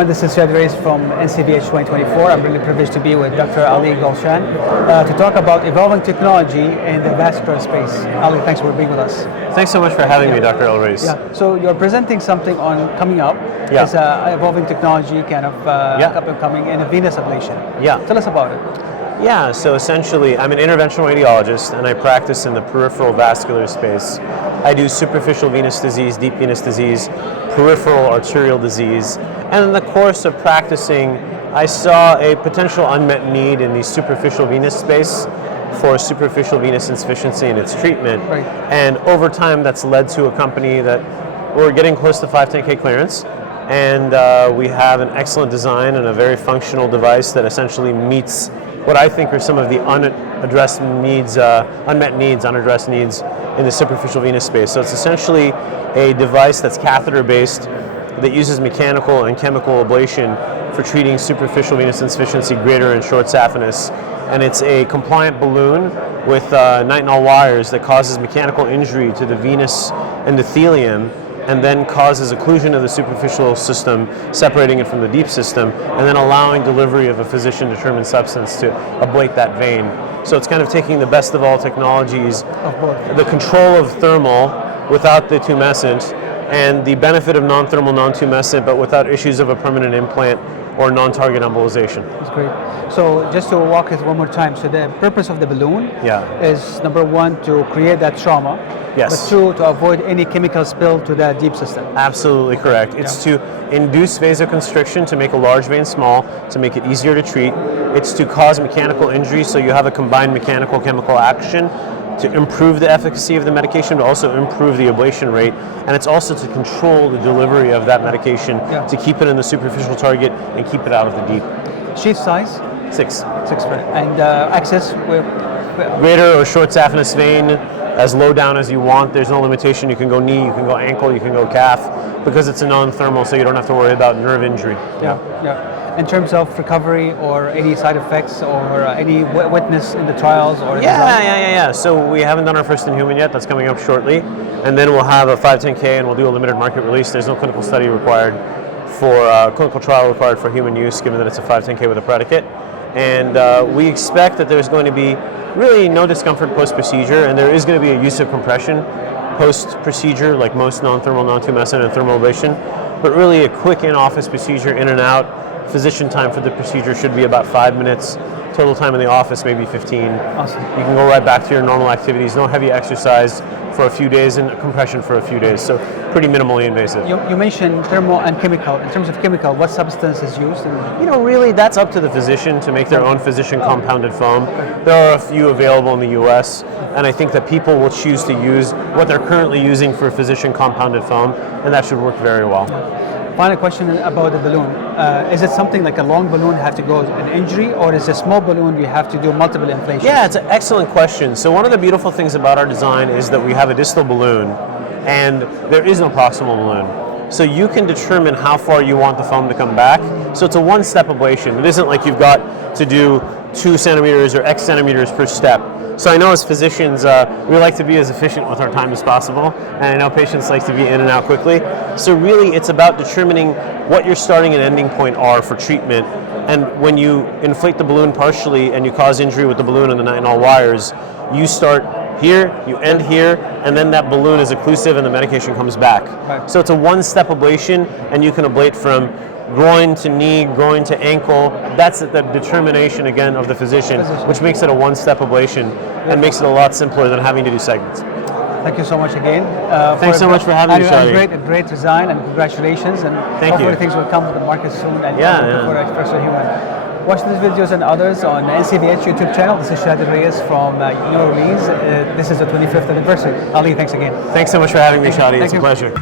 everyone, this is Chadi Alraies from NCVH 2024. I'm really privileged to be with Dr. Ali Golshan to talk about evolving technology in the vascular space. Ali, thanks for being with us. Thanks so much for having me, Dr. Alraies. Yeah. So you're presenting something on coming up. Yeah. It's evolving technology, kind of up and coming in a venous ablation. Yeah. Tell us about it. Yeah, so essentially I'm an interventional radiologist and I practice in the peripheral vascular space. I do superficial venous disease, deep venous disease, peripheral arterial disease, and in the course of practicing I saw a potential unmet need in the superficial venous space for superficial venous insufficiency and its treatment. Right. And over time that's led to a company that we're getting close to 510K clearance. And we have an excellent design and a very functional device that essentially meets what I think are some of the unaddressed needs, unaddressed needs in the superficial venous space. So it's essentially a device that's catheter-based that uses mechanical and chemical ablation for treating superficial venous insufficiency, greater and short saphenous. And it's a compliant balloon with nitinol wires that causes mechanical injury to the venous endothelium and then causes occlusion of the superficial system, separating it from the deep system, and then allowing delivery of a physician-determined substance to ablate that vein. So it's kind of taking the best of all technologies, the control of thermal without the tumescent, and the benefit of non-thermal, non-tumescent, but without issues of a permanent implant or non-target embolization. That's great. So just to walk it one more time, so the purpose of the balloon is number one, to create that trauma. Yes. But two, to avoid any chemical spill to the deep system. Absolutely correct. It's to induce vasoconstriction, to make a large vein small, to make it easier to treat. It's to cause mechanical injury, so you have a combined mechanical chemical action to improve the efficacy of the medication, but also improve the ablation rate. And it's also to control the delivery of that medication to keep it in the superficial target and keep it out of the deep. Sheath size? 6. And access? Greater or short saphenous vein, as low down as you want. There's no limitation. You can go knee, you can go ankle, you can go calf, because it's a non-thermal, so you don't have to worry about nerve injury. Yeah. In terms of recovery or any side effects or any witness in the trials or Yeah. So we haven't done our first in human yet. That's coming up shortly, and then we'll have a 510K and we'll do a limited market release. There's no clinical study required for clinical trial required for human use, given that it's a 510K with a predicate. And we expect that there's going to be really no discomfort post-procedure, and there is going to be a use of compression post-procedure, like most non-thermal, non-tumescent, and thermal ablation, but really a quick in-office procedure, in and out. Physician time for the procedure should be about 5 minutes. Total time in the office, maybe 15. Awesome. You can go right back to your normal activities. No heavy exercise for a few days and compression for a few days. So pretty minimally invasive. You mentioned thermal and chemical. In terms of chemical, what substance is used? Really that's up to the physician to make their own physician compounded foam. There are a few available in the US, and I think that people will choose to use what they're currently using for physician compounded foam, and that should work very well. Final question about the balloon. Is it something like a long balloon have to go an injury, or is a small balloon you have to do multiple inflations? Yeah, it's an excellent question. So one of the beautiful things about our design is that we have a distal balloon and there is no proximal balloon. So you can determine how far you want the foam to come back. So it's a one-step ablation. It isn't like you've got to do 2 centimeters or X centimeters per step. So I know as physicians, we like to be as efficient with our time as possible, and I know patients like to be in and out quickly. So really it's about determining what your starting and ending point are for treatment. And when you inflate the balloon partially and you cause injury with the balloon and the nitinol wires, you start here, you end here, and then that balloon is occlusive and the medication comes back. Right. So it's a one-step ablation, and you can ablate from groin to knee, groin to ankle. That's the determination again of the physician, which makes it a one-step ablation and makes it a lot simpler than having to do segments. Thank you so much again. Thanks so much for having me, Chadi. Great design, and congratulations. And hopefully things will come to the market soon and for expressive human. Watch these videos and others on the NCVH YouTube channel. This is Chadi Alraies from New Orleans. This is the 25th anniversary. Ali, thanks again. Thanks so much for having me, Chadi. It's a pleasure.